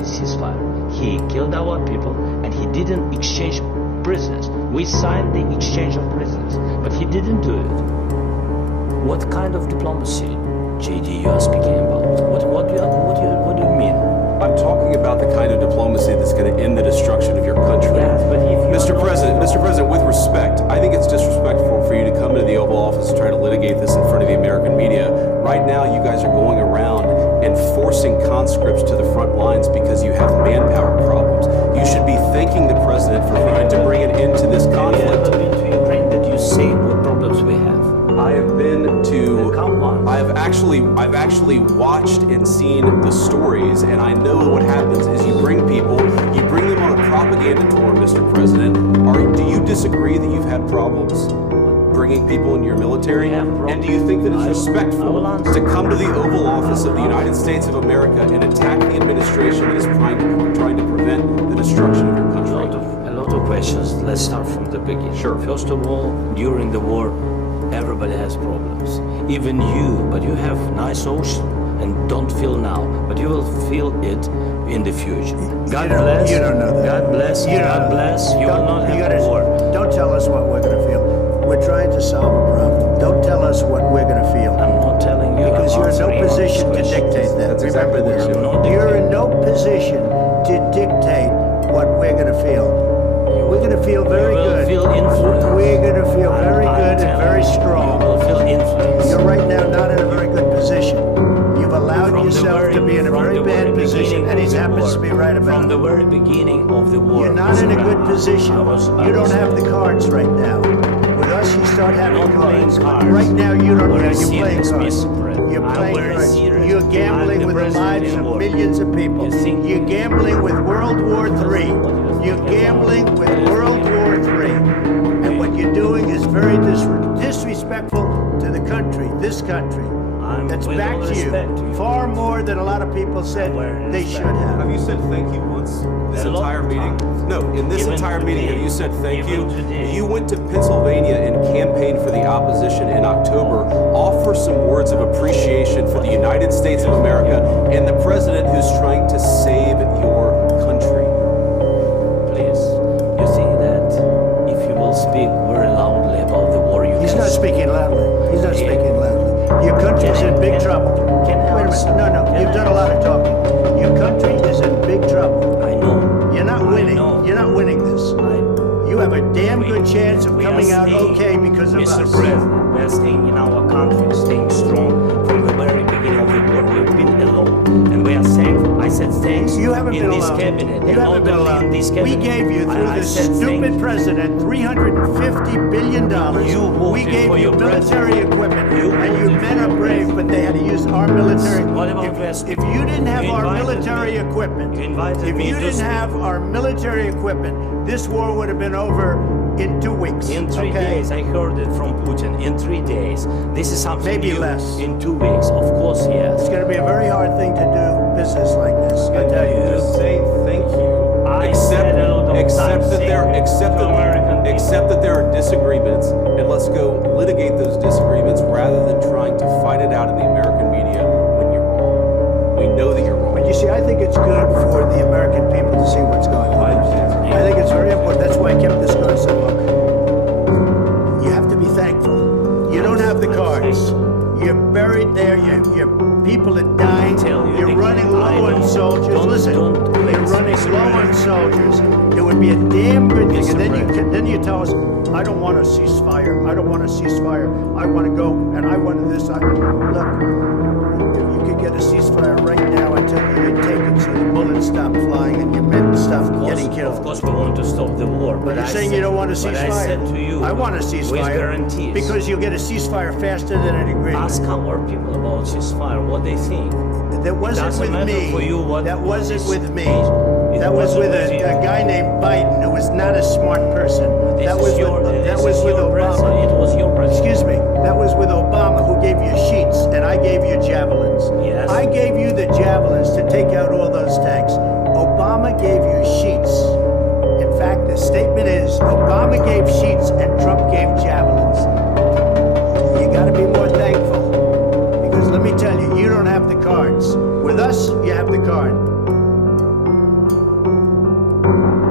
with ceasefire. He killed our people and he didn't exchange prisoners. We signed the exchange of prisoners, but he didn't do it. What kind of diplomacy, JD, you are speaking about? What do you mean? I'm talking about the kind of diplomacy that's going to end the destruction of your country. Yes, but if Mr. President, with respect, I think it's disrespectful for you to come into the Oval Office and try to litigate this in front of the American media. Right now, you guys are going around and forcing conscripts to the front lines because you have manpower problems. You should be thanking the President for trying to bring an end to this conflict. Have you ever been to Ukraine that you see what problems we have? I have been to. Come on. I've actually watched and seen the stories, and I know what happens is you bring them on a propaganda tour, Mr. President. Do you disagree that you've had problems bringing people into your military? And do you think that it's respectful to come to the Oval Office of the United States of America and attack the administration that is trying to prevent the destruction of your country? A lot of questions. Let's start from the beginning. Sure. First of all, during the war, everybody has problems. Even you, but you have nice ocean and don't feel now, but you will feel it in the future. God bless. You don't know that. God bless. God bless. You will not have war. Don't tell us what we're going to feel. We're trying to solve a problem. Don't tell us what we're going to feel. I'm not telling you. Because you're in no position to dictate that. That's exactly Remember what this. you're doing. You're in no position to dictate what we're going to feel. We're going to feel very You will good. feel influence. We're going to feel very good and very You strong. will feel influence. You're right now not in a very good position. You've allowed From the yourself to be in a from very the bad very position, beginning and he of the happens to war. be right about From it. the very beginning of the war. You're not in a good position. You don't have the cards right now. With us, you start having I'm not playing cards. cards. Right now, you don't We're have. You're playing serious, cards. Mr. President. You're I'm playing very cards. serious. You're gambling I'm the with the president lives in of war. millions of people. You think- You're gambling with World War III. You're gambling with World War III. And what you're doing is very disrespectful to the country, this country. That's with back all to you. respect to you. Far more than a lot of people said they should have. Have you said thank you once this A lot entire of meeting? times. No, in this Even entire meeting, today. have you said thank you? Even today. You went to Pennsylvania and campaigned for the opposition in October. Offer some words of appreciation for the United States of America and the president who's trying to save your country. Please, you think that if you will speak very loudly about the war, He's not speaking loudly. He's not speaking loudly. Your country's in big trouble. Can I Wait a answer? minute. No, Can you've I done a lot of talking. Your country is in big trouble. I know. You're not winning. know. You're not winning this. You have a damn good chance of We coming are out staying, okay because of Mr. us. President, we are staying in our country, staying strong from the very beginning of the war. We've been alone, and we are thankful. I said thanks. You haven't in been this alone. cabinet. You and haven't not been only alone. in this We cabinet. gave you, through I this said stupid thank you. president, $350 billion. You voted We gave for you your military president. equipment. You And you voted men for are your brave, but they had to use our military. What about If West? you didn't have You our invited military me. equipment, You invited if me you to didn't speak. have our military equipment, this war would have been over in 2 weeks. In 3 okay? days, I heard it from Putin. In 3 days, this is something Maybe new. less. In 2 weeks, of course, yes. It's going to be a very hard thing to do business like this. I tell you. Just say thank you. I said a lot of accept times, that there, thank you accept to that, American people. accept that there are disagreements, and let's go litigate those disagreements rather than trying to fight it out in the American media when you're wrong. We know that you're wrong. But you see, I think it's good for the American people to see what's going on. I think it's very important. That's why I kept this going so long. You have to be thankful. You don't have the cards. You're buried there. Your people are dying. tell you You're again, running low I on know. soldiers. Don't- Listen, don't you're please, running Mr. low on President. soldiers. It would be a damn good thing. Mr. And President. then you tell us, I don't want a ceasefire. I don't want a ceasefire. I want to go and I want this. Look, if you could get a ceasefire right now, I tell you, you'd take it so the bullets stop flying and your men stop getting killed. Of course, we want to stop the war. But You're I saying said, you don't want a but ceasefire. I said to you, I want a with ceasefire. guarantees. Because you'll get a ceasefire faster than an agreement. Ask our people about ceasefire, what they think. That wasn't Doesn't with matter me. for you what- That what wasn't is- with me. It That was wasn't with with you. a guy named Biden who was not a smart person. This That is was your, with, that this was is with your president. Obama. It was your president. Excuse me. That was with Obama, who gave you sheets and I gave you javelins. Yes. I gave you the javelins to take out all those tanks. Obama gave you sheets. In fact, the statement is Obama gave sheets and Trump gave javelins. You got to be more thankful. Because let me tell you, you don't have the cards. With us, you have the card. Bye.